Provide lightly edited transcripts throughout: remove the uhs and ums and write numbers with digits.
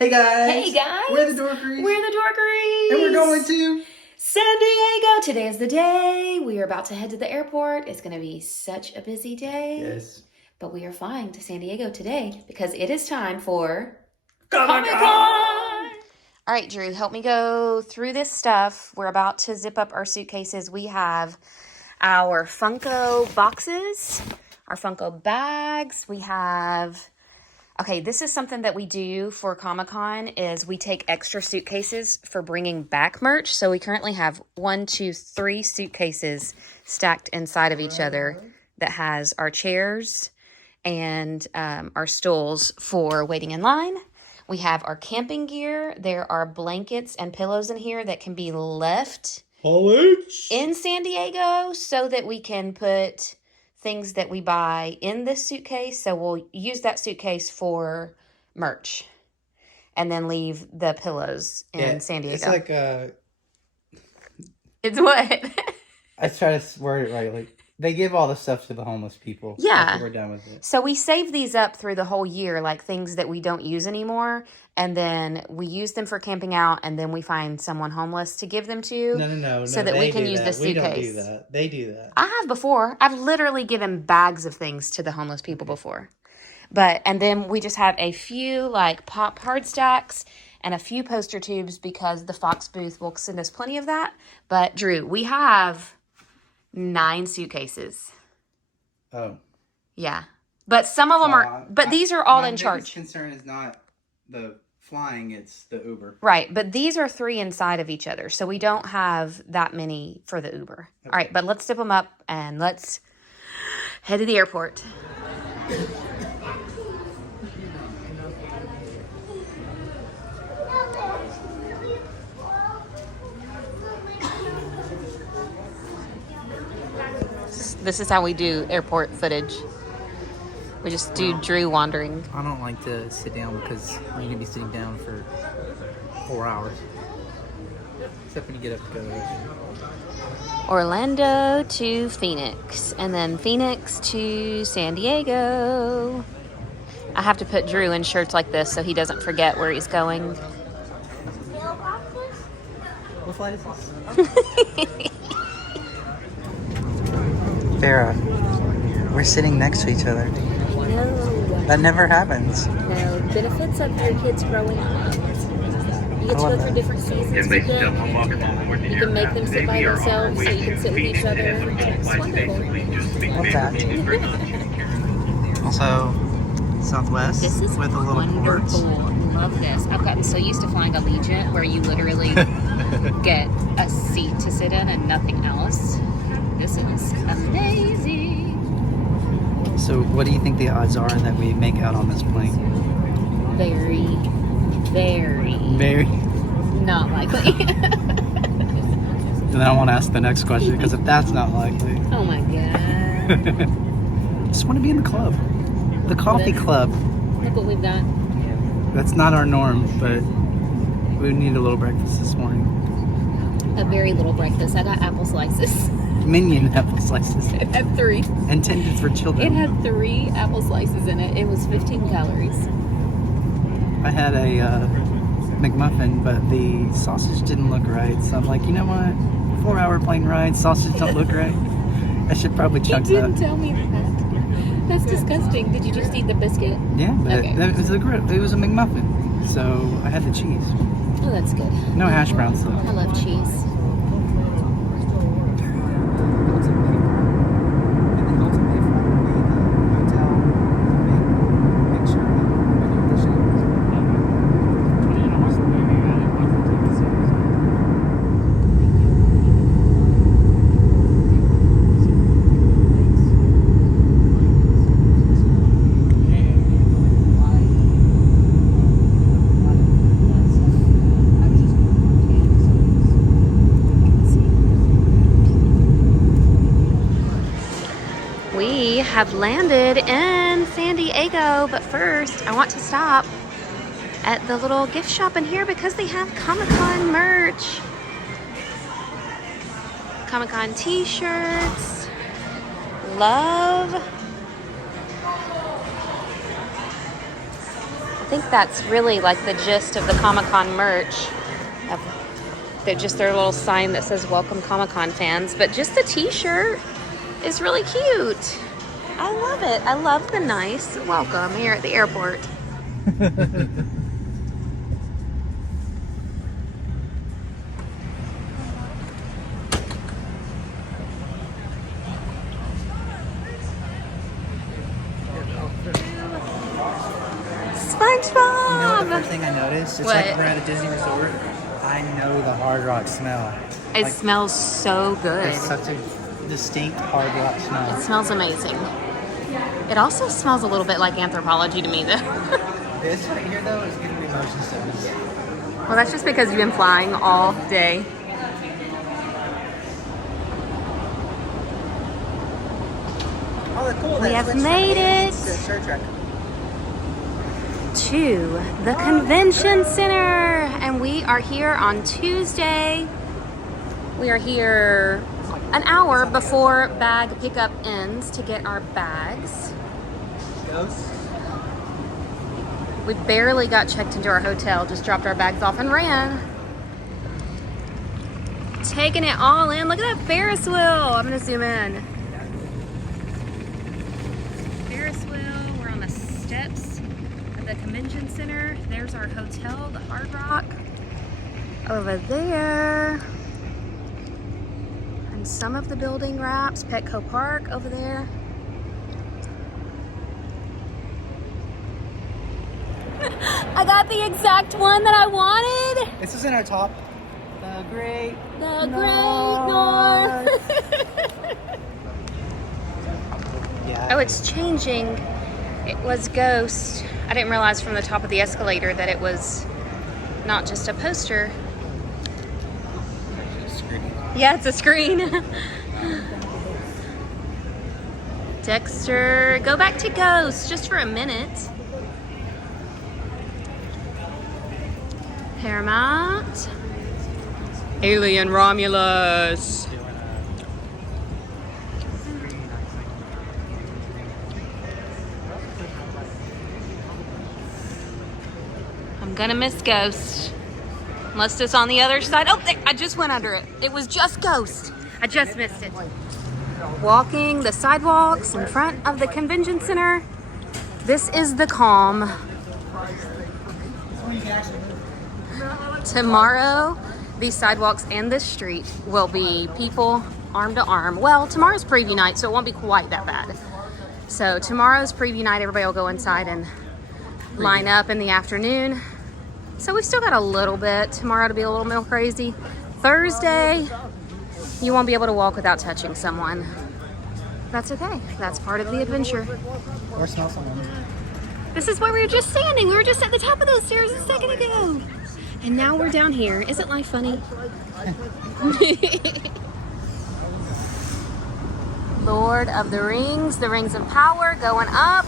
Hey guys! Hey guys! We're the Dorkeries. We're the Dorkeries! And we're going to San Diego! Today is the day. We are about to head to the airport. It's going to be such a busy day. Yes. But we are flying to San Diego today because it is time for Comic-Con! All right, Drew, help me go through this stuff. We're about to zip up our suitcases. We have our Funko boxes, our Funko bags. We have... Okay, this is something that we do for Comic-Con is we take extra suitcases for bringing back merch. So we currently have 1, 2, 3 suitcases stacked inside of each other that has our chairs and our stools for waiting in line. We have our camping gear. There are blankets and pillows in here that can be left in San Diego so that we can put things that we buy in this suitcase. So we'll use that suitcase for merch and then leave the pillows in San Diego. It's like It's what? I try to word it right. Like they give all the stuff to the homeless people. Yeah. After we're done with it. So we save these up through the whole year, like things that we don't use anymore. And then we use them for camping out, and then we find someone homeless to give them to. No. So that we can use the suitcase. We don't do that. They do that. I have before. I've literally given bags of things to the homeless people before. And then we just have a few like pop hard stacks and a few poster tubes because the Fox booth will send us plenty of that. But Drew, we have 9 suitcases. Oh. Yeah. But some of them are, but these are all in charge. My concern is not the flying, it's the Uber. Right, but these are 3 inside of each other, so we don't have that many for the Uber. Okay. All right, but let's zip them up and let's head to the airport. This is how we do airport footage. We just do Drew wandering. I don't like to sit down because I'm going to be sitting down for 4 hours. Except when you get up to go. Orlando to Phoenix. And then Phoenix to San Diego. I have to put Drew in shirts like this so he doesn't forget where he's going. What flight is this? Farrah, we're sitting next to each other. No. That never happens. No. Benefits of your kids growing up. You get to go through different seasons with them. You can make them sit by themselves so you can sit with each other. It's wonderful. Love that. Also, Southwest This is with a little wonderful. port. Love this. I've gotten so used to flying Allegiant where you literally get a seat to sit in and nothing else. This is amazing. So, what do you think the odds are that we make out on this plane? Very, very not likely. Then I want to ask the next question because if that's not likely, Oh my god. just want to be in the club, the coffee club. Look what we've got. That's not our norm, but we need a little breakfast this morning. A very little breakfast. I got apple slices. Minion apple slices. It had 3. Intended for children. It had 3 apple slices in it. It was 15 calories. I had a McMuffin, but the sausage didn't look right. So I'm like, you know what? 4-hour plane ride, sausage don't look right. I should probably chunk that. You didn't tell me that. That's disgusting. Did you just eat the biscuit? Yeah, but Okay. it was it was a McMuffin, so I had the cheese. Oh, that's good. No hash browns though. I love cheese. We have landed in San Diego, but first I want to stop at the little gift shop in here because they have Comic-Con merch. Comic-Con t-shirts. Love think that's really like the gist of the Comic-Con merch. They're just their little sign that says welcome Comic-Con fans, but just the t-shirt is really cute. I love it. I love the nice welcome here at the airport. SpongeBob! You know what the first thing I noticed? It's What? like we're at a Disney resort. I know the Hard Rock smell. It Like, smells so good. there's such a distinct Hard Rock It smell. smells amazing. It also smells a little bit like Anthropology to me, though. This right here, though, is giving me motion sickness. Well, that's just because you've been flying all day. Oh, cool. We have made it to the convention center, and we are here on Tuesday. We are here an hour before bag pickup ends to get our bags. Ghosts? We barely got checked into our hotel, just dropped our bags off and ran. Taking it all in. Look at that Ferris wheel. I'm gonna zoom in. Ferris wheel. We're on the steps of the convention center. There's our hotel, the Hard Rock. Over there. And some of the building wraps. Petco Park over there. I got the exact one that I wanted. This is in our top. The Great The Great North. Yeah. Oh, it's changing. It was Ghost. I didn't realize from the top of the escalator that it was not just a poster. Yeah, it's a screen. Dexter, go back to Ghost just for a minute. Paramount. Alien Romulus. I'm gonna miss Ghost. Unless it's on the other side. Oh, there, I just went under it. It was just Ghost. I just missed it. Walking the sidewalks in front of the convention center. This is the calm. Tomorrow, these sidewalks and this street will be people arm to arm. Well, tomorrow's preview night, so it won't be quite that bad. So tomorrow's preview night, everybody will go inside and line up in the afternoon. So we've still got a little bit tomorrow to be a little more crazy. Thursday, you won't be able to walk without touching someone. That's okay. That's part of the adventure. Or smell someone. This is where we were just standing. We were just at the top of those stairs a second ago. And now we're down here. Isn't life funny? Lord of the Rings of Power going up.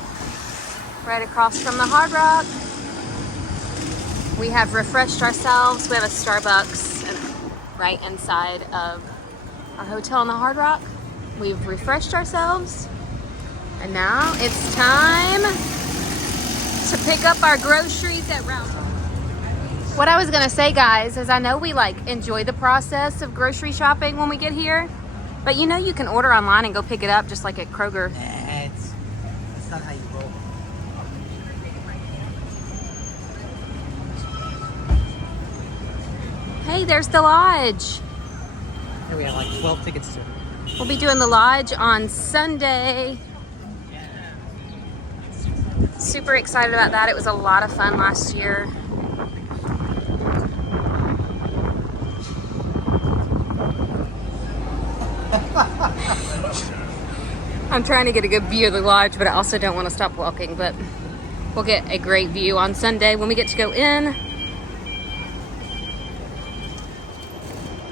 Right across from the Hard Rock. We have refreshed ourselves. We have a Starbucks right inside of our hotel in the Hard Rock. We've refreshed ourselves. And now it's time to pick up our groceries at Ralph's. What I was gonna say, guys, is I know we enjoy the process of grocery shopping when we get here, but you know you can order online and go pick it up just like at Kroger. That's not how you roll. Hey, there's the lodge. Here we have like 12 tickets to it. We'll be doing the lodge on Sunday. Super excited about that. It was a lot of fun last year. I'm trying to get a good view of the lodge, but I also don't want to stop walking. But we'll get a great view on Sunday when we get to go in.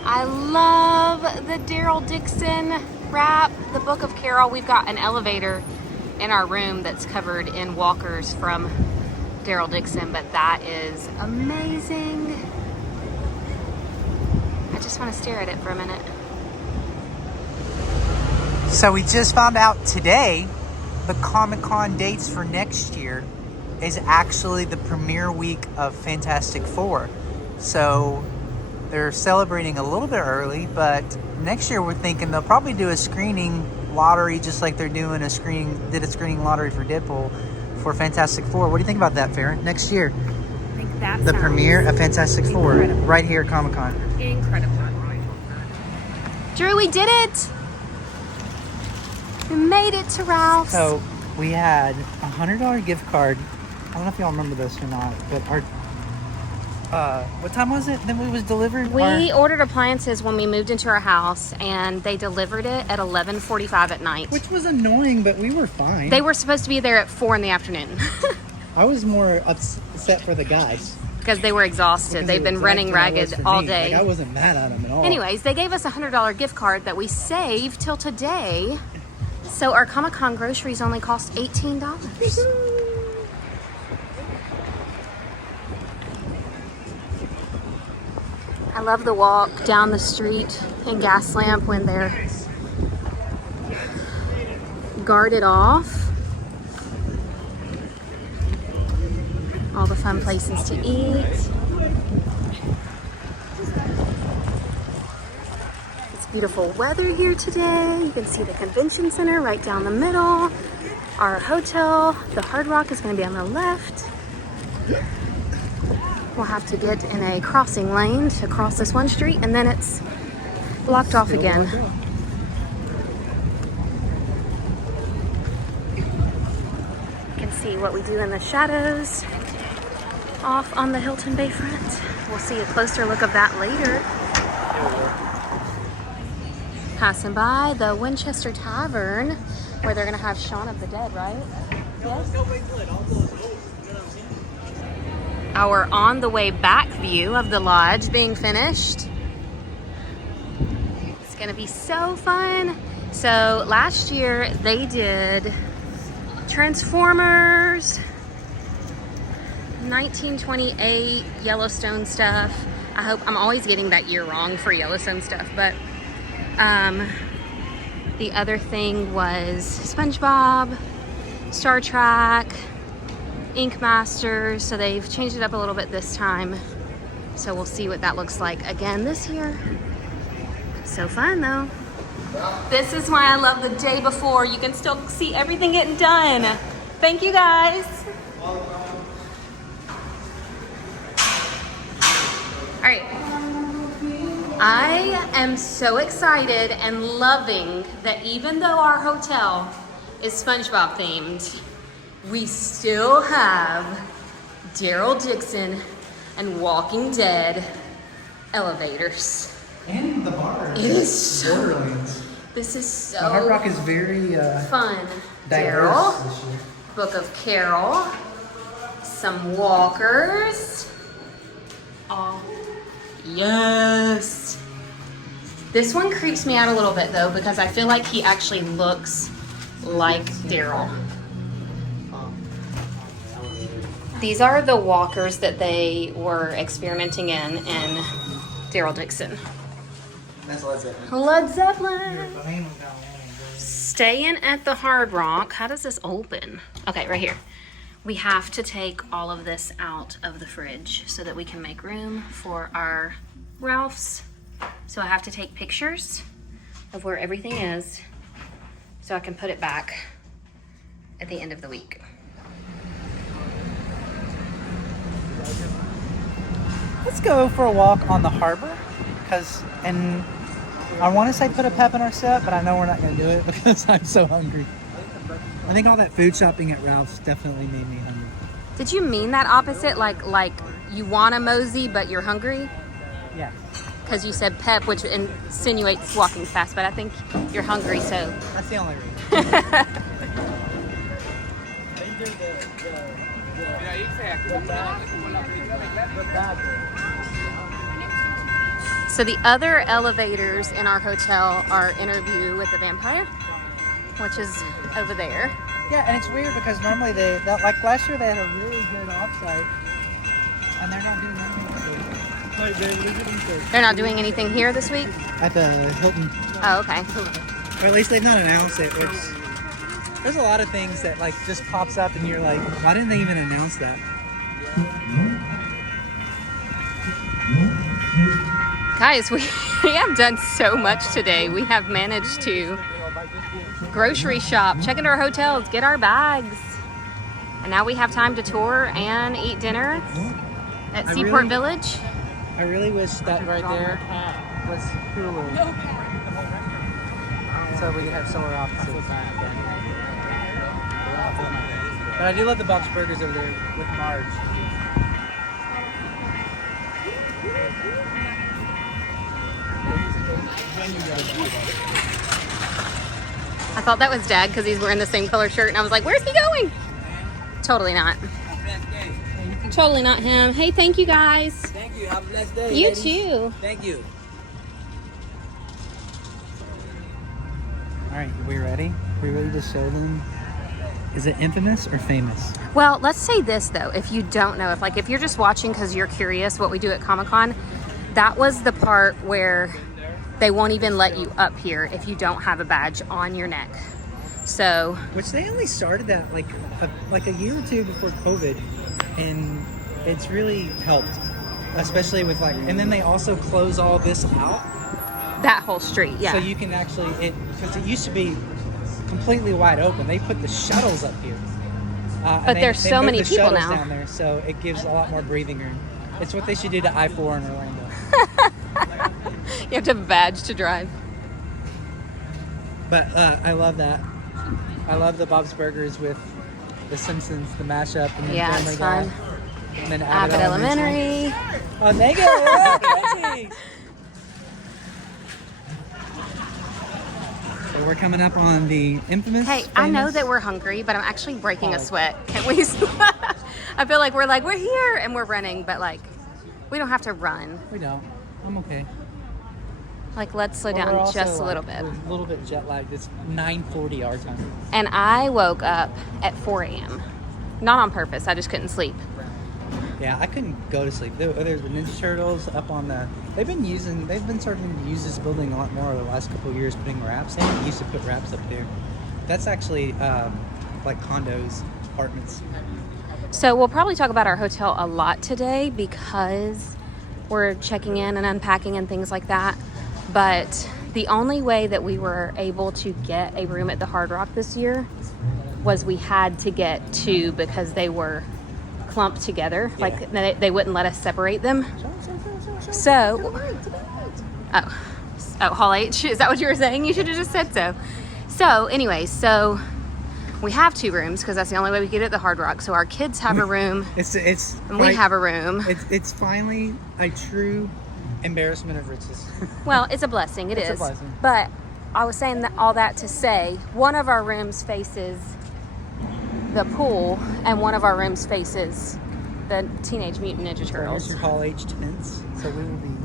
I love the Daryl Dixon wrap, the Book of Carol. We've got an elevator in our room that's covered in walkers from Daryl Dixon, but that is amazing. I just want to stare at it for a minute. So we just found out today the Comic-Con dates for next year. is actually the premiere week of Fantastic Four. So they're celebrating a little bit early, but next year we're thinking they'll probably do a screening lottery just like they're doing a screening lottery for Deadpool for Fantastic Four. What do you think about that, Farron? Next year, I think that the premiere of Fantastic Four right here at Comic-Con. Incredible. Drew, we did it! We made it to Ralph's. So we had $100 gift card. I don't know if y'all remember this or not, but our what time was it that it was delivered? We ordered appliances when we moved into our house, and they delivered it at 11:45 at night. Which was annoying, but we were fine. They were supposed to be there at 4 in the afternoon. I was more upset for the guys. Because they were exhausted. They've been running ragged all day. Like, I wasn't mad at them at all. Anyways, they gave us a $100 gift card that we saved till today. So our Comic-Con groceries only cost $18. I love the walk down the street in Gaslamp when they're guarded off. All the fun places to eat. It's beautiful weather here today. You can see the convention center right down the middle. Our hotel, the Hard Rock, is going to be on the left. We'll have to get in a crossing lane to cross this one street, and then it's blocked off again. You can see what we do in the shadows off on the Hilton Bayfront. We'll see a closer look of that later. Passing by the Winchester Tavern, where they're gonna have Shaun of the Dead, right? Yes. Our on the way back view of the lodge being finished. It's gonna be so fun. So last year they did Transformers, 1928 Yellowstone stuff. I hope I'm always getting that year wrong for Yellowstone stuff, but the other thing was SpongeBob, Star Trek, Ink Masters. So they've changed it up a little bit this time. So we'll see what that looks like again this year. So fun though. This is why I love the day before. You can still see everything getting done. Thank you guys. All right, I am so excited and loving that even though our hotel is SpongeBob themed, we still have Daryl Dixon and Walking Dead elevators. And the bar. It is so, Borderlands. this is so The Hard Rock is very fun. diverse Daryl, this year. Book of Carol, some walkers. Oh, yes. This one creeps me out a little bit though, because I feel like he actually looks like Daryl. These are the walkers that they were experimenting in Daryl Dixon. That's Led Zeppelin. Led Zeppelin. Staying at the Hard Rock. How does this open? Okay, right here. We have to take all of this out of the fridge so that we can make room for our Ralph's. So I have to take pictures of where everything is so I can put it back at the end of the week. Let's go for a walk on the harbor, and I want to say put a pep in our step, but I know we're not going to do it because I'm so hungry. I think all that food shopping at Ralph's definitely made me hungry. Did you mean that opposite? Like you want to mosey, but you're hungry? Yeah. Because you said pep, which insinuates walking fast, but I think you're hungry, so. That's the only reason. So the other elevators in our hotel are Interview with the Vampire, which is over there. Yeah, and it's weird because normally like last year they had a really good offsite, and they're not doing anything. They're not doing anything here this week? At the Hilton. Oh, okay. Or at least they've not announced it, which There's a lot of things that like just pops up and you're like, why didn't they even announce that? Guys, we have done so much today. We have managed to grocery shop, check into our hotels, get our bags. And now we have time to tour and eat dinner at Seaport Village. I really wish that right there was Hulu. So we could have solar opposites. But I do love the Bob's Burgers over there with Marge. I thought that was Dad because he's wearing the same color shirt, and I was like, where's he going? Totally not. Totally not him. Hey, thank you guys. Thank you. Have a blessed day. You ladies. too. Thank you. All right, we ready? We ready to show them? Is it infamous or famous? Well, let's say this though. If you don't know, if you're just watching because you're curious what we do at Comic-Con, that was the part where they won't even let you up here if you don't have a badge on your neck. So, which they only started that like a year or two before COVID, and it's really helped, especially with like. And then they also close all this out. That whole street, yeah. So you can actually because it used to be completely wide open. They put the shuttles up here. But there's so many people now down there, so it gives a lot more breathing room. It's what they should do to I-4 in Orlando. You have to have a badge to drive. But I love that. I love the Bob's Burgers with the Simpsons, the mashup, and then Yeah, Family it's Guy, fun. and then Abbott Elementary. Oh, thank you. Oh, so we're coming up on the infamous. Hey, I know that we're hungry, but I'm actually breaking a sweat. Can we? I feel like we're here and we're running, but like we don't have to run. We don't. I'm okay. Like, let's slow Well, down we're also, just a little bit. We're a little bit jet lagged. It's 9:40 our time. And I woke up at 4 a.m. Not on purpose. I just couldn't sleep. Yeah, I couldn't go to sleep. There's the Ninja Turtles up on the. They've been starting to use this building a lot more over the last couple of years, putting wraps. They used to put wraps up there. That's actually like condos, apartments. So we'll probably talk about our hotel a lot today because we're checking in and unpacking and things like that. But the only way that we were able to get a room at the Hard Rock this year was we had to get two because they were clumped together. Yeah. Like they wouldn't let us separate them. So, Hall H, is that what you were saying? You should have just said so. So anyway, so we have two rooms because that's the only way we get at the Hard Rock. So our kids have a room. And we have a room. It's finally a true embarrassment of riches. Well, it's a blessing. It's a blessing. But I was saying all that to say one of our rooms faces the pool and one of our rooms faces the Teenage Mutant Ninja Turtles. So here's your Hall H tents. So we will be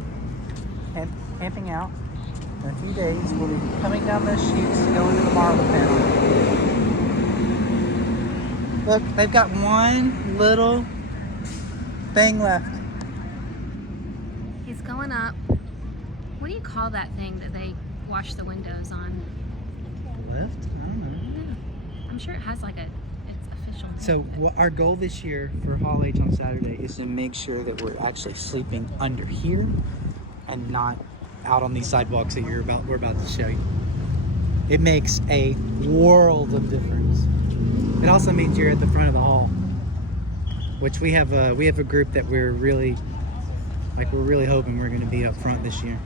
camping out in a few days. We'll be coming down those chutes to go into the marble panel. Look, they've got one little thing left. He's going up. What do you call that thing that they wash the windows on? Lift? I don't know. Yeah. I'm sure it has like it's official name. So our goal this year for Hall H on Saturday is to make sure that we're actually sleeping under here and not out on these sidewalks that we're about to show you. It makes a world of difference. It also means you're at the front of the hall, which we have a group that we're really hoping we're going to be up front this year.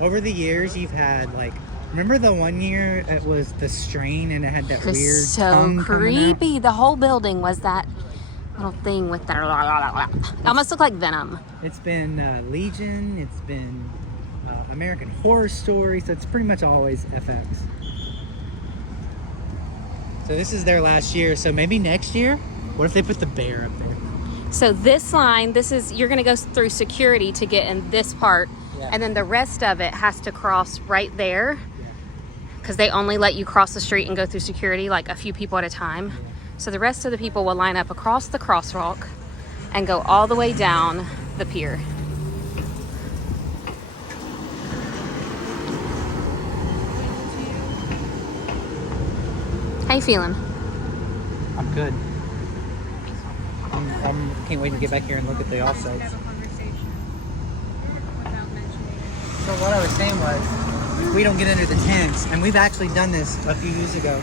Over the years, you've had remember the one year it was the strain and it had that weird tongue creepy. The whole building was that little thing with that. It almost looked like Venom. It's been Legion. It's been American Horror Story. So it's pretty much always FX. So this is their last year. So maybe next year, what if they put the bear up there? So this line, you're going to go through security to get in this part. Yeah. And then the rest of it has to cross right there because they only let you cross the street and go through security like a few people at a time. Yeah. So the rest of the people will line up across the crosswalk and go all the way down the pier. How you feeling? I'm good. I can't wait to get back here and look at the offsites. So what I was saying was, we don't get under the tents, and we've actually done this a few years ago.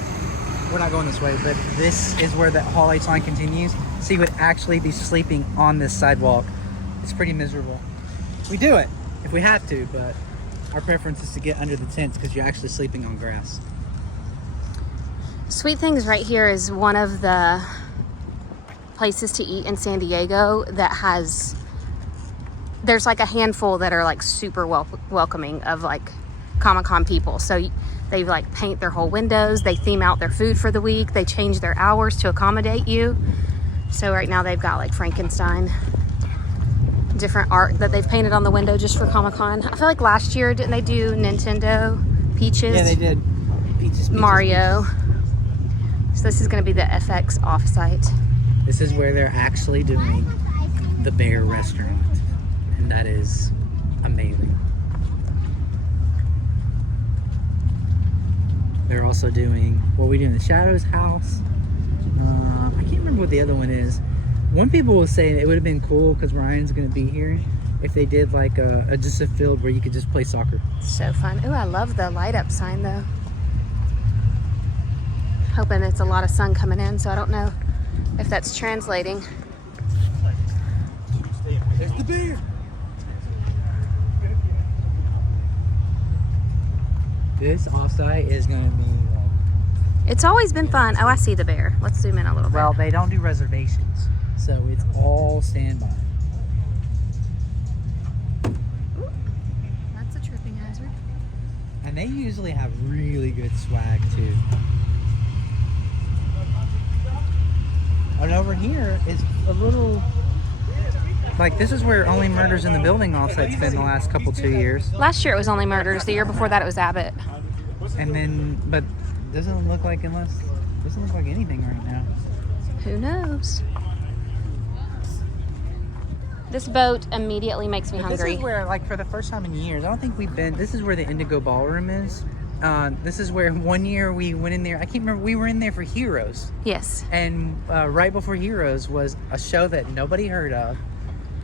We're not going this way, but this is where the Hall H line continues. So you would actually be sleeping on this sidewalk. It's pretty miserable. We do it if we have to, but our preference is to get under the tents because you're actually sleeping on grass. Sweet Things right here is one of the places to eat in San Diego that has, there's like a handful that are like super welcoming of like Comic-Con people. So they like paint their whole windows, they theme out their food for the week, they change their hours to accommodate you. So right now they've got like Frankenstein, different art that they've painted on the window just for Comic-Con. I feel like last year, didn't they do Nintendo, Peaches? Yeah, they did. Peaches, Mario. So this is going to be the FX offsite. This is where they're actually doing the Bear restaurant, and that is amazing. They're also doing what we do in the Shadows house. I can't remember what the other one is. One people will say it would have been cool because Ryan's going to be here if they did like just a field where you could just play soccer. So fun. Ooh, I love the light up sign though. Hoping it's a lot of sun coming in, so I don't know if that's translating. There's the bear. This offsite is going to be It's always been fun. Oh, I see the bear. Let's zoom in a little bit. well, they don't do reservations, so it's all standby. Ooh, that's a tripping hazard. And they usually have really good swag too. And over here is a little, like this is where Only Murders in the Building offsite's been the last couple 2 years. Last year it was Only Murders. The year before that it was Abbott. And then, but doesn't look like anything right now. Who knows? This boat immediately makes me But hungry. This is where, like, for the first time in years, I don't think we've been. This is where the Indigo Ballroom is. This is where one year we went in there. I can't remember. We were in there for Heroes. Yes. And right before Heroes was a show that nobody heard of.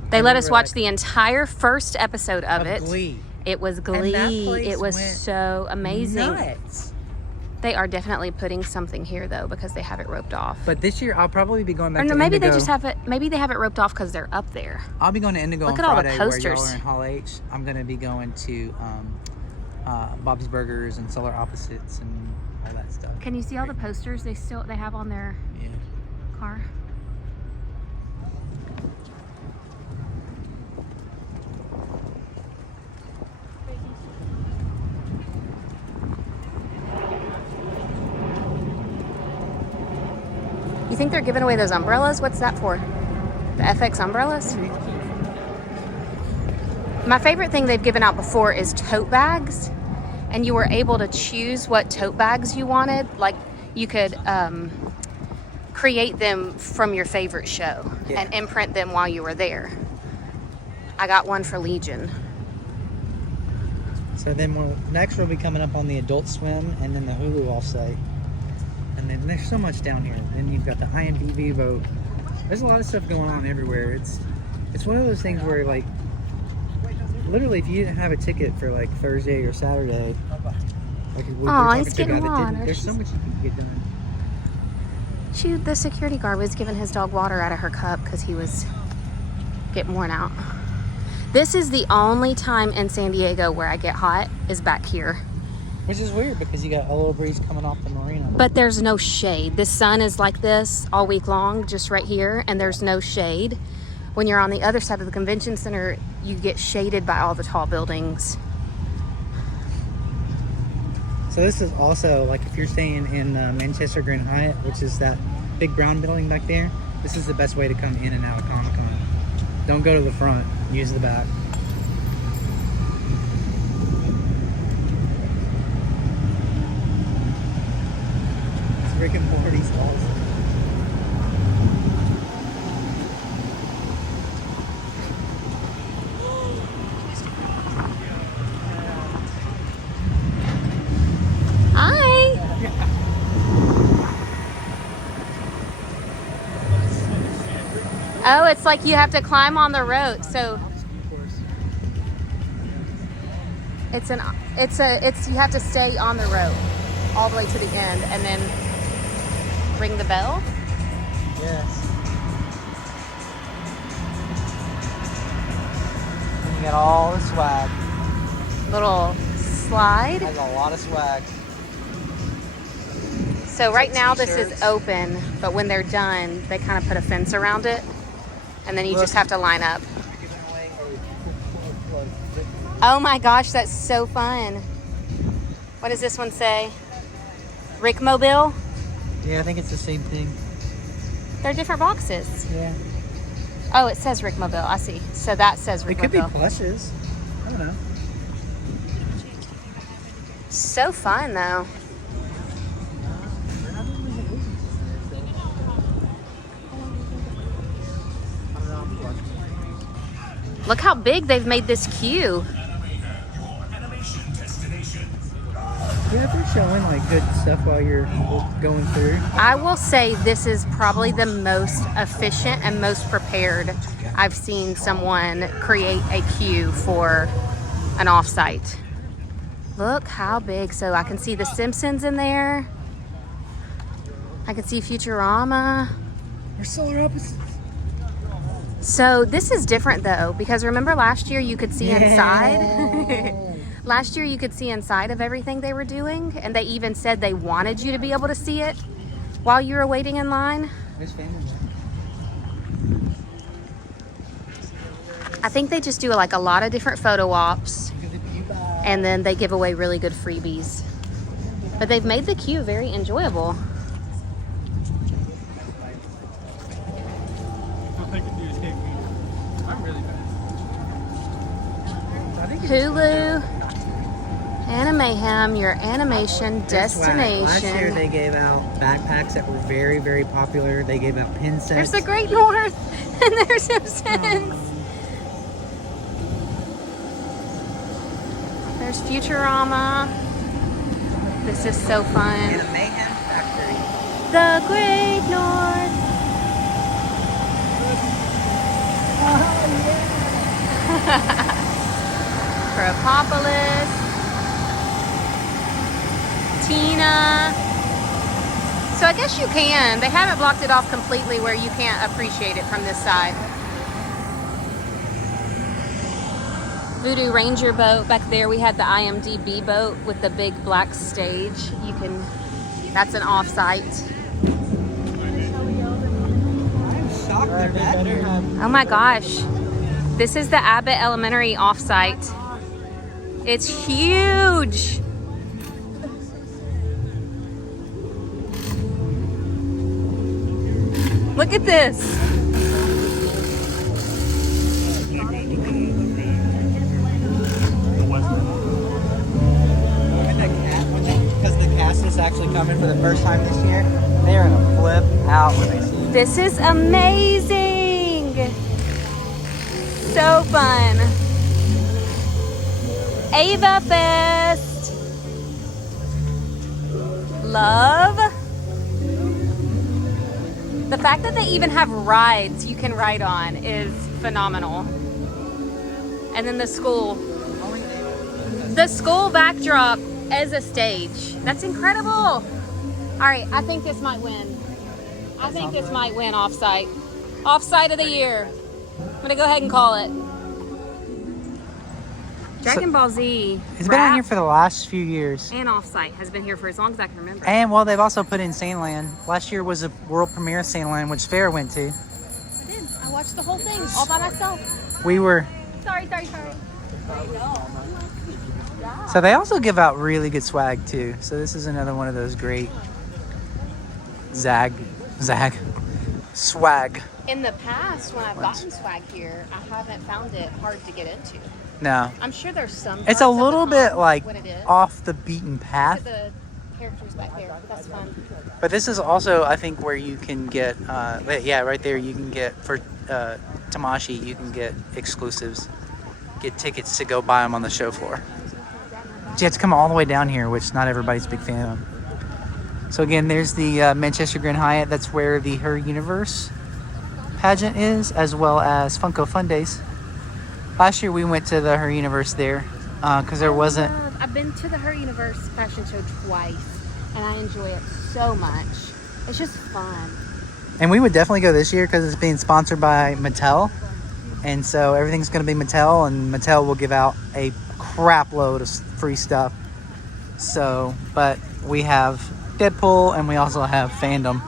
They And let we us were watch like, the entire first episode of it. Glee. It was And that Glee. place It was went so amazing. Nuts. They are definitely putting something here though because they have it roped off. But this year I'll probably be going back Or no, to maybe Indigo. they just have it. Maybe they have it roped off because they're up there. I'll be going to Indigo Look on at all the Friday where posters. y'all are in Hall H. I'm going to be going to Bob's Burgers and Solar Opposites and all that stuff. Can you see all the posters they have on their Yeah. car? You think they're giving away those umbrellas? What's that for? The FX umbrellas? My favorite thing they've given out before is tote bags. And you were able to choose what tote bags you wanted. Like you could create them from your favorite show and imprint them while you were there. I got one for Legion. So then next we'll be coming up on the Adult Swim and then the Hulu offsite. And then there's so much down here. Then you've got the IMDb boat. There's a lot of stuff going on everywhere. It's one of those things where like literally if you didn't have a ticket for like Thursday or Saturday, like we were talking he's to a guy getting that water. didn't, there's so much you can get done. The security guard was giving his dog water out of her cup because he was getting worn out. This is the only time in San Diego where I get hot is back here. Which is weird because you got a little breeze coming off the marina. But there's no shade. The sun is like this all week long, just right here, and there's no shade. When you're on the other side of the convention center, you get shaded by all the tall buildings. So this is also, like if you're staying in Manchester Grand Hyatt, which is that big brown building back there, this is the best way to come in and out of Comic-Con. Don't go to the front, use the back. It's Rick and Morty's awesome. Hi! Oh, it's like you have to climb on the rope. So it's you have to stay on the rope all the way to the end and then ring the bell. Yes. You got all the swag. Little slide. Has a lot of swag. So right now this is open, but when they're done, they kind of put a fence around it, and then you just have to line up. Oh my gosh, that's so fun. What does this one say? Rickmobile? Yeah, I think it's the same thing. They're different boxes. Yeah. Oh, it says Rickmobile. I see. So that says Rickmobile. It could be plushes. I don't know. So fun though. Look how big they've made this queue. Yeah, they're showing like good stuff while you're going through. I will say this is probably the most efficient and most prepared I've seen someone create a queue for an offsite. Look how big. So I can see the Simpsons in there. I can see Futurama. They're solar opposites. So this is different though, because remember last year you could see inside? Last year you could see inside of everything they were doing, and they even said they wanted you to be able to see it while you were waiting in line. There's family. I think they just do like a lot of different photo ops, and then they give away really good freebies. But they've made the queue very enjoyable. Hulu, Animayhem, your animation destination. Last year they gave out backpacks that were very, very popular. They gave out pin sets. There's the Great North, and there's Simpsons. There's Futurama. This is so fun. And a Mayhem Factory. The Great North. Oh, yeah. Propolis, Tina. So I guess you can. They haven't blocked it off completely where you can't appreciate it from this side. Voodoo Ranger boat back there. We had the IMDb boat with the big black stage. You can. That's an offsite. I'm shocked they're back here. Oh my gosh. This is the Abbott Elementary offsite. It's huge. Look at this. Because the cast is actually coming for the first time this year, they're gonna flip out when they see you. This is amazing. So fun. Ava Fest. Love. The fact that they even have rides you can ride on is phenomenal. And then the school backdrop as a stage. That's incredible. All right, I think this might win. I think this might win offsite. Offsite of the year. I'm gonna go ahead and call it. Dragon Ball Z. It's been on here for the last few years. And Offsite has been here for as long as I can remember. And well, they've also put in Sandland. Last year was a world premiere of Sandland, which Farrah went to. I did. I watched the whole thing all by myself. We were. Sorry. So they also give out really good swag too. So this is another one of those great swag. In the past, when I've gotten swag here, I haven't found it hard to get into. No. I'm sure there's some. It's a little bit like when it is. off the beaten Look path. at the characters back there. That's fun. But this is also, I think, where you can get, right there, you can get, for Tamashi, you can get exclusives. Get tickets to go buy them on the show floor. But you have to come all the way down here, which not everybody's a big fan of. So again, there's the Manchester Grand Hyatt. That's where the Her Universe pageant is, as well as Funko Fun Days. Last year we went to the Her Universe there because there wasn't. I've been to the Her Universe fashion show twice, and I enjoy it so much. It's just fun. And we would definitely go this year because it's being sponsored by Mattel. And so everything's going to be Mattel, and Mattel will give out a crap load of free stuff. So, but we have Deadpool and we also have Fandom.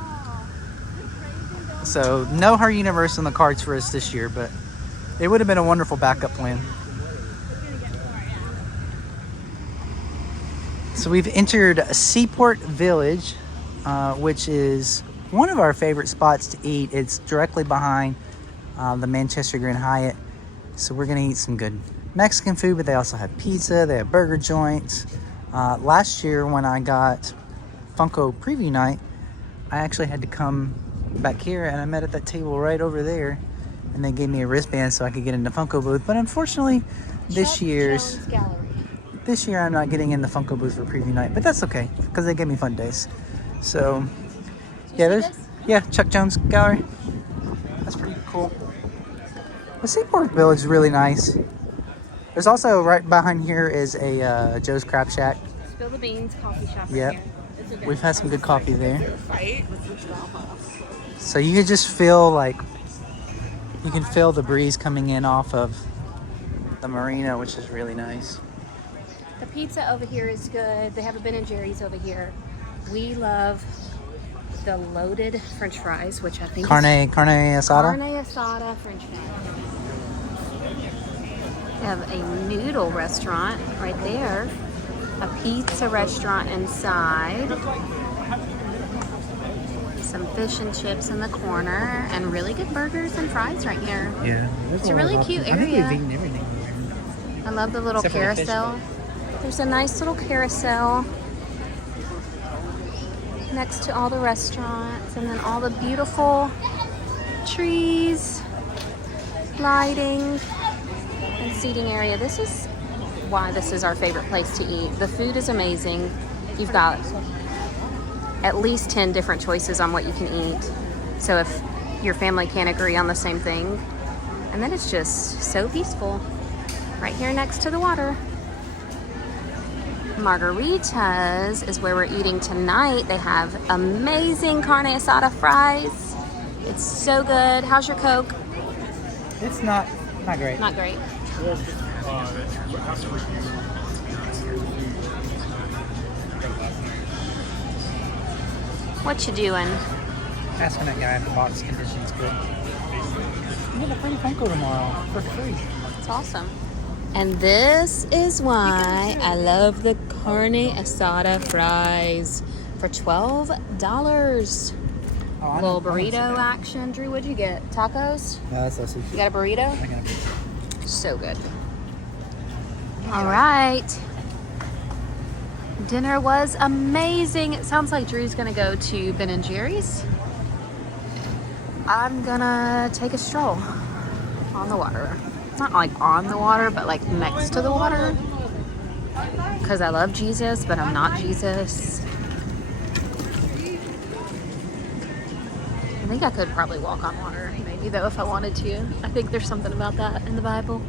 So no Her Universe on the cards for us this year, but it would have been a wonderful backup plan. So we've entered Seaport Village, which is one of our favorite spots to eat. It's directly behind the Manchester Grand Hyatt. So we're going to eat some good Mexican food, but they also have pizza. They have burger joints. Last year when I got Funko Preview Night, I actually had to come back here and I met at that table right over there. And they gave me a wristband so I could get in the Funko booth. But unfortunately, this year I'm not getting in the Funko booth for Preview Night. But that's okay, because they gave me fun days. So yeah, Chuck Jones Gallery. That's pretty cool. The Seaport Village is really nice. There's also right behind here is a Joe's Crab Shack. Spill the Beans coffee shop. Yep. Right here. We've had some good coffee there. So you can just feel like you can feel the breeze coming in off of the marina, which is really nice. The pizza over here is good. They have a Ben & Jerry's over here. We love the loaded French fries, which I think Carne asada. Carne asada French fries. We have a noodle restaurant right there. A pizza restaurant inside. Some fish and chips in the corner, and really good burgers and fries right here. Yeah, it's a really cute area. I think we've eaten everything. I love the little carousel. There's a nice little carousel next to all the restaurants, and then all the beautiful trees, lighting, and seating area. This is why this is our favorite place to eat. The food is amazing. You've got at least 10 different choices on what you can eat. So if your family can't agree on the same thing, and then it's just so peaceful right here next to the water. Margaritas is where we're eating tonight. They have amazing carne asada fries. It's so good. How's your Coke? It's not great. Not great. What you doing? Asking that guy if the box condition's good. I'm gonna play Funko tomorrow for free. It's awesome. And this is why I love the carne asada fries for $12. Little burrito action. Drew, what'd you get? Tacos? No, that's sushi. You got a burrito? I got a burrito. So good. All right. Dinner was amazing. It sounds like Drew's gonna go to Ben & Jerry's. I'm gonna take a stroll on the water. Not like on the water, but like next to the water. Because I love Jesus, but I'm not Jesus. I think I could probably walk on water, maybe though, if I wanted to. I think there's something about that in the Bible.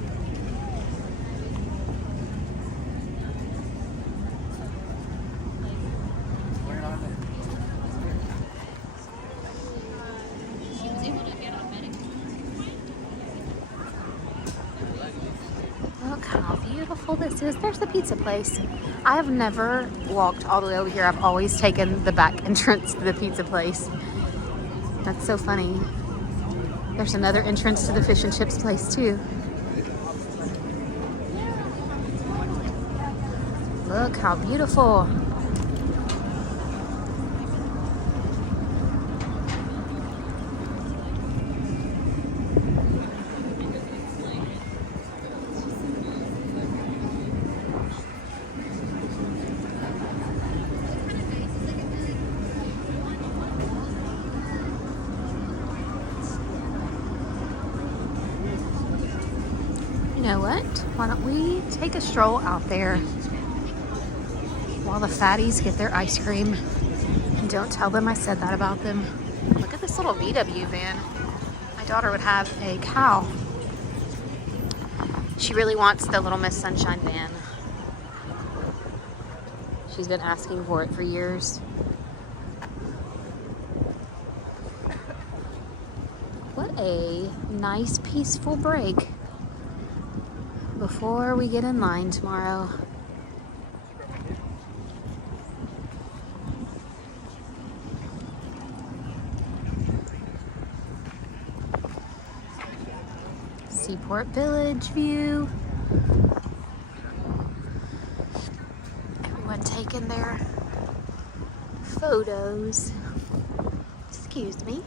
Look how beautiful this is. There's the pizza place. I have never walked all the way over here. I've always taken the back entrance to the pizza place. That's so funny. There's another entrance to the fish and chips place too. Look how beautiful. You know what? Why don't we take a stroll out there while the fatties get their ice cream? And don't tell them I said that about them. Look at this little VW van. I daughter would have a cow. She really wants the Little Miss Sunshine van. She's been asking for it for years. What a nice, peaceful break before we get in line tomorrow. Seaport Village view. Everyone taking their photos. Excuse me.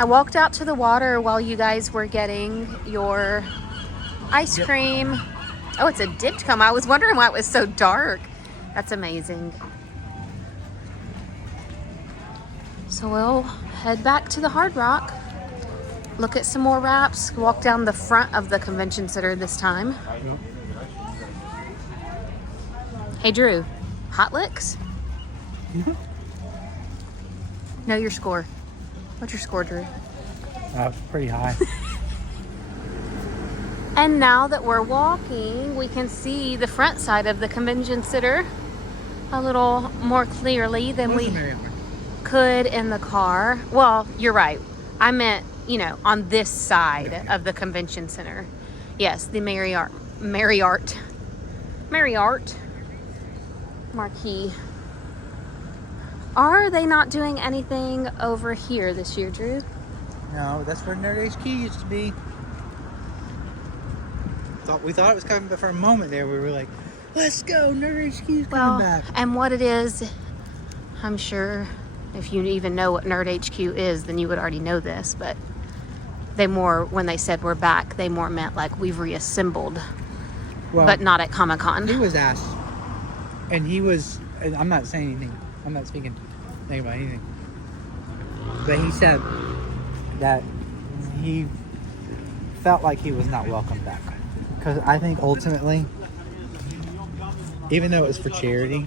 I walked out to the water while you guys were getting your ice cream. Oh, it's a dipped cone. I was wondering why it was so dark. That's amazing. So we'll head back to the Hard Rock, look at some more wraps, walk down the front of the convention center this time. Hey, Drew, hot licks? Know your score. What's your score, Drew? Pretty high. And now that we're walking, we can see the front side of the convention center a little more clearly than we could in the car. Well, you're right. I meant, you know, on this side of the convention center. Yes, the Marriott marquee. Are they not doing anything over here this year, Drew? No, that's where Nerd HQ used to be. We thought it was coming, but for a moment there, we were like, let's go, Nerd HQ's coming back. And what it is, I'm sure if you even know what Nerd HQ is, then you would already know this, but when they said we're back, they more meant like we've reassembled, but not at Comic-Con. He was asked, and I'm not saying anything, I'm not speaking about anything, but he said that he felt like he was not welcome back. Because I think ultimately, even though it was for charity,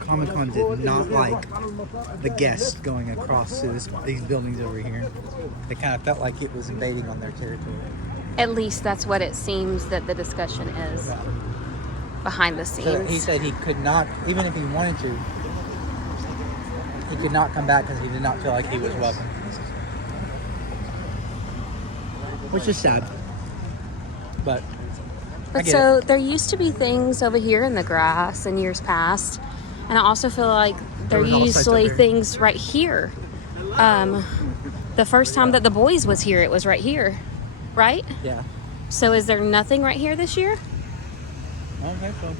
Comic-Con did not like the guests going across to these buildings over here. They kind of felt like it was invading on their territory. At least that's what it seems that the discussion is behind the scenes. So he said he could not, even if he wanted to, he could not come back because he did not feel like he was welcome. Which is sad. But so there used to be things over here in the grass in years past, and I also feel like there usually things right here. The first time that the boys was here, it was right here, right? Yeah. So is there nothing right here this year? I don't think so.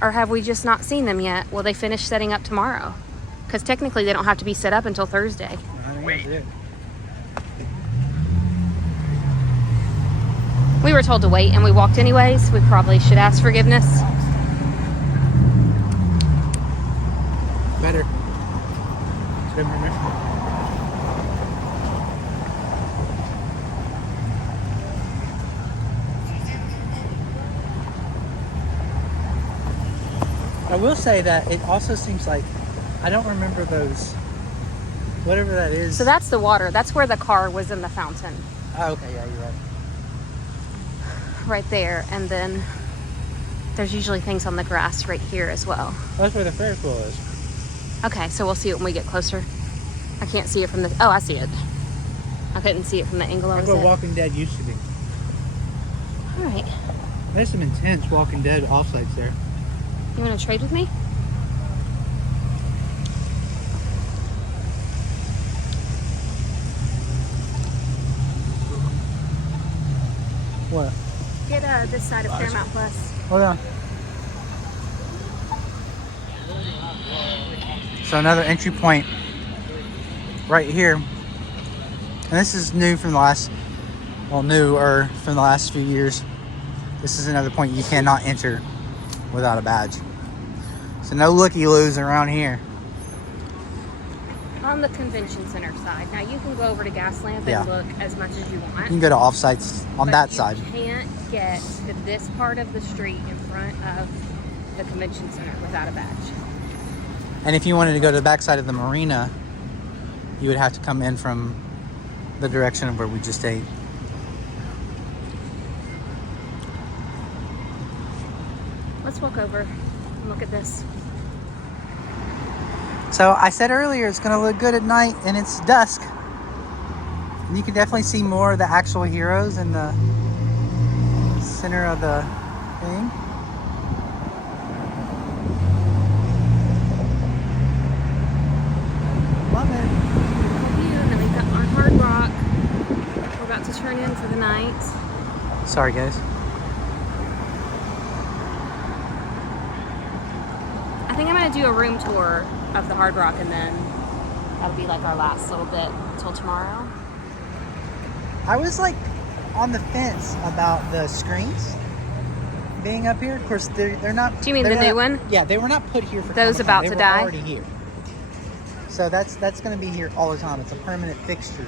Or have we just not seen them yet? Will they finish setting up tomorrow? Because technically they don't have to be set up until Thursday. I think that's it. We were told to wait and we walked anyways. We probably should ask forgiveness. Better. I will say that it also seems like I don't remember those, whatever that is. So that's the water. That's where the car was in the fountain. Oh, okay, yeah, you're right. Right there, and then there's usually things on the grass right here as well. That's where the Ferris wheel is. Okay, so we'll see it when we get closer. I can't see it from the... Oh, I see it. I couldn't see it from the angle I was That's at. what Walking Dead used to be. All right. There's some intense Walking Dead offsites there. You want to trade with me? What? Get this side of Paramount Plus. Hold on. So another entry point right here. And this is new from the last, well, newer from the last few years. This is another point you cannot enter without a badge. So no looky-loos around here. On the convention center side. Now you can go over to Gaslamp and look as much as you want. You can go to Offsites on that side. You can't get to this part of the street in front of the convention center without a badge. And if you wanted to go to the backside of the marina, you would have to come in from the direction of where we just ate. Let's walk over and look at this. So I said earlier it's going to look good at night and it's dusk. And you can definitely see more of the actual heroes in the center of the thing. Love it. And then we've got our Hard Rock. We're about to turn in for the night. Sorry, guys. I think I'm going to do a room tour of the Hard Rock, and then that'll be like our last little bit until tomorrow. I was like on the fence about the screens being up here. Of course, they're not. Do you mean the new one? Yeah, they were not put here for those Comic-Con. about they to were die. Already here. So that's going to be here all the time. It's a permanent fixture.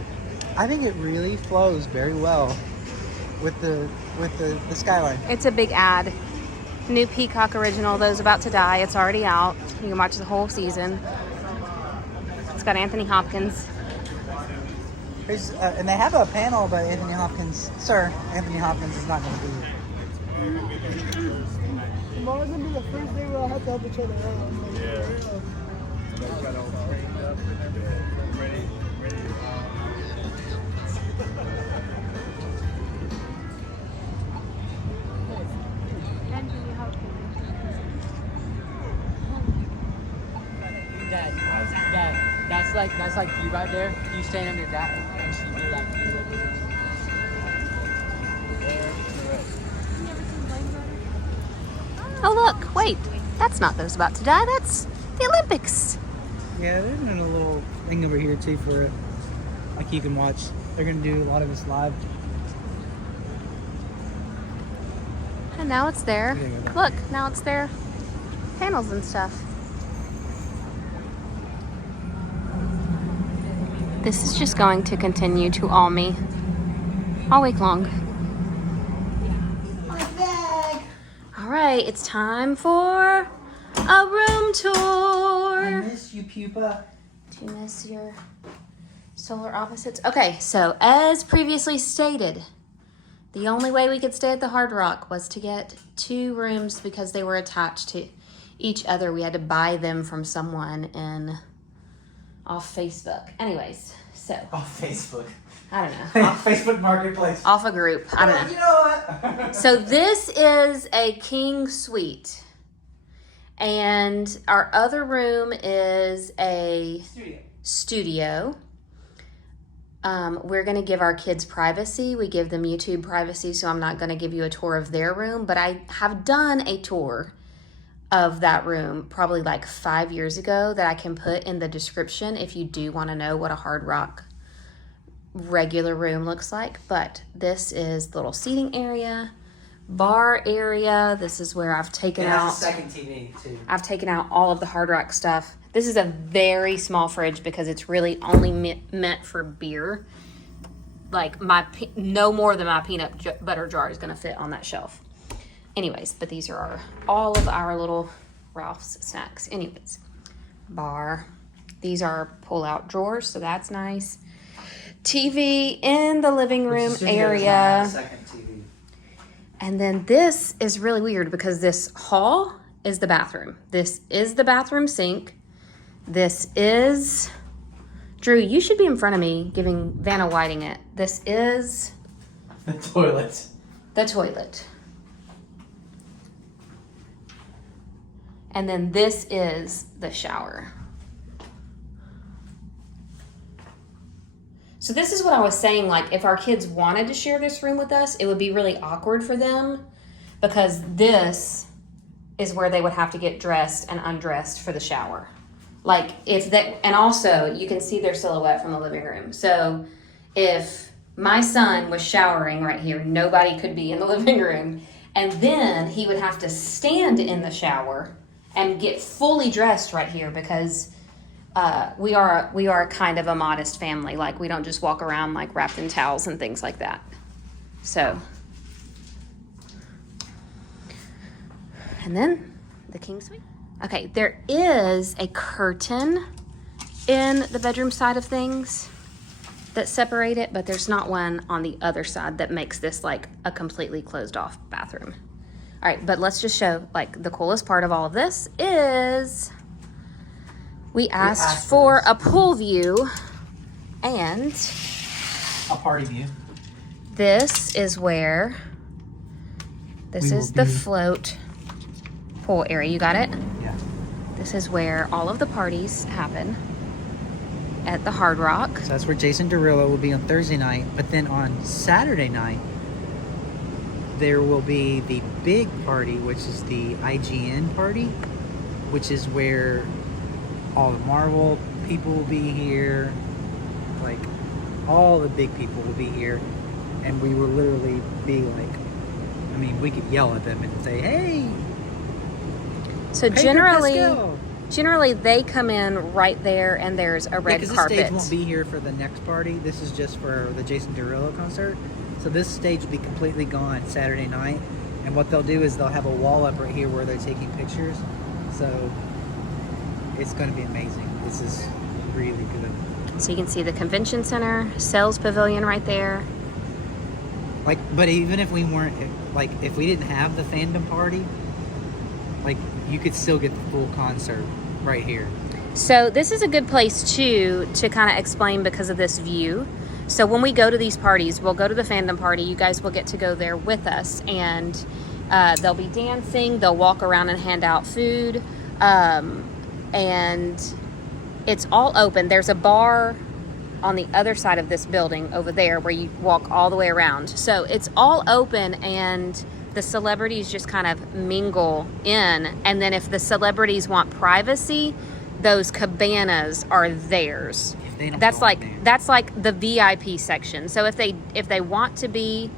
I think it really flows very well with the skyline. It's a big ad. New Peacock original, Those About to Die. It's already out. You can watch the whole season. It's got Anthony Hopkins. And they have a panel, but Anthony Hopkins is not going to be here. Tomorrow's gonna be the first day where I'll have to help each other out. That's like you right there. You stand under that and she do like Oh look, wait. That's not Those About to Die. That's the Olympics. Yeah, they're doing a little thing over here too for like you can watch. They're gonna do a lot of this live. And now it's there. Look, now it's there. Panels and stuff. This is just going to continue to awe me all week long. All right, it's time for a room tour. I miss you, pupa. Do you miss your solar opposites? Okay, so as previously stated, the only way we could stay at the Hard Rock was to get 2 rooms because they were attached to each other. We had to buy them from someone off Facebook. Anyways, so. Off Facebook. I don't know. Facebook Marketplace. Off a group. I don't know. You know what? So this is a king suite. And our other room is a studio. We're going to give our kids privacy. We give them YouTube privacy, so I'm not going to give you a tour of their room. But I have done a tour of that room probably like 5 years ago that I can put in the description if you do want to know what a Hard Rock regular room looks like. But this is the little seating area, bar area. This is where I've taken out a second TV too. I've taken out all of the Hard Rock stuff. This is a very small fridge because it's really only meant for beer. Like no more than my peanut butter jar is going to fit on that shelf. Anyways, but these are all of our little Ralph's snacks. Anyways, bar. These are pull-out drawers, so that's nice. TV in the living room area. Second TV. And then this is really weird because this hall is the bathroom. This is the bathroom sink. This is... Drew, you should be in front of me giving Vanna Whiting it. This is... The toilet. The toilet. And then this is the shower. So this is what I was saying, like if our kids wanted to share this room with us, it would be really awkward for them because this is where they would have to get dressed and undressed for the shower. Like if that, and also you can see their silhouette from the living room. So if my son was showering right here, nobody could be in the living room. And then he would have to stand in the shower and get fully dressed right here because we are kind of a modest family. Like we don't just walk around like wrapped in towels and things like that. So, and then the king suite. Okay, there is a curtain in the bedroom side of things that separate it, but there's not one on the other side that makes this like a completely closed off bathroom. All right, but let's just show, like, the coolest part of all of this is we asked for a pool view and A party view. this is where, this is the float pool area. You got it? Yeah. This is where all of the parties happen at the Hard Rock. So that's where Jason Derulo will be on Thursday night. But then on Saturday night, there will be the big party, which is the IGN party, which is where all the Marvel people will be here. Like, all the big people will be here. And we will literally be like, I mean, we could yell at them and say, hey! So generally they come in right there and there's a red Because carpet. this stage won't be here for the next party. This is just for the Jason Derulo concert. So this stage will be completely gone Saturday night. And what they'll do is they'll have a wall up right here where they're taking pictures. So it's going to be amazing. This is really good. So you can see the convention center, sales pavilion right there. Like, but even if we weren't, like, if we didn't have the fandom party, like, you could still get the full concert right here. So this is a good place too to kind of explain because of this view. So when we go to these parties, we'll go to the fandom party. You guys will get to go there with us, and they'll be dancing. They'll walk around and hand out food, and it's all open. There's a bar on the other side of this building over there where you walk all the way around. So it's all open, and the celebrities just kind of mingle in. And then if the celebrities want privacy, those cabanas are theirs. That's like the VIP section. So if they want to be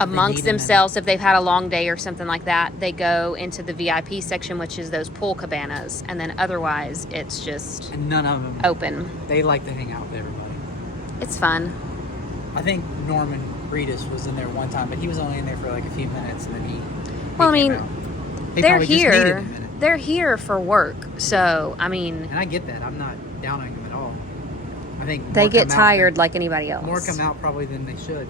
amongst themselves, if they've had a long day or something like that, they go into the VIP section, which is those pool cabanas. And then otherwise, it's just And none of them open. They like to hang out with everybody. It's fun. I think Norman Reedus was in there one time, but he was only in there for like a few minutes, and then he Well, I came mean, out. He they're probably just needed here. a minute. They're here for work. So, I mean, And I get that. I'm not downing them at all. I think they more get come out tired than- like anybody else. More come out probably than they should.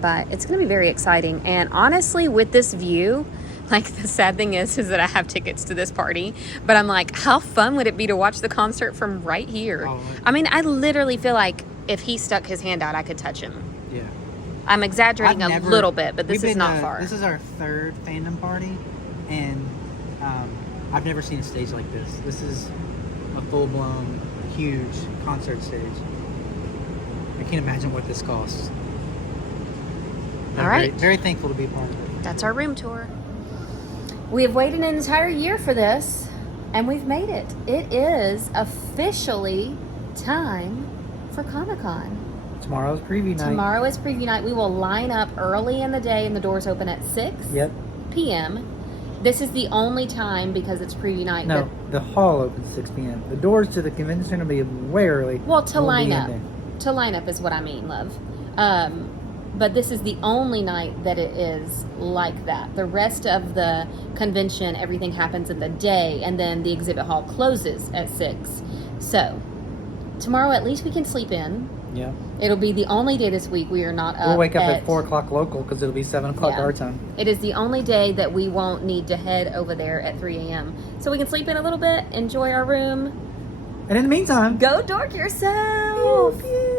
But it's going to be very exciting. And honestly, with this view, like, the sad thing is that I have tickets to this party. But I'm like, how fun would it be to watch the concert from right here? Oh, I mean, I literally feel like if he stuck his hand out, I could touch him. Yeah. I'm exaggerating I've a never- little bit, but this we've is been, not far. This is our third fandom party, and I've never seen a stage like this. This is a full-blown, huge concert stage. I can't imagine what this costs. All right. Very thankful to be a part of it. That's our room tour. We have waited an entire year for this, and we've made it. It is officially time for Comic-Con. Tomorrow's preview night. Tomorrow is preview night. We will line up early in the day, and the doors open at 6 Yep. p.m. This is the only time, because it's preview night. No, the hall opens 6 p.m. The doors to the convention center will be way early. Well, to We'll be line in up. there. To line up is what I mean, love. But this is the only night that it is like that. The rest of the convention, everything happens in the day, and then the exhibit hall closes at 6. So, tomorrow at least we can sleep in. Yeah. It'll be the only day this week we are not up. We'll wake up at 4 o'clock local because it'll be 7 o'clock Yeah. our time. It is the only day that we won't need to head over there at 3 a.m. So we can sleep in a little bit, enjoy our room. And in the meantime, Go dork yourself! Pew, pew.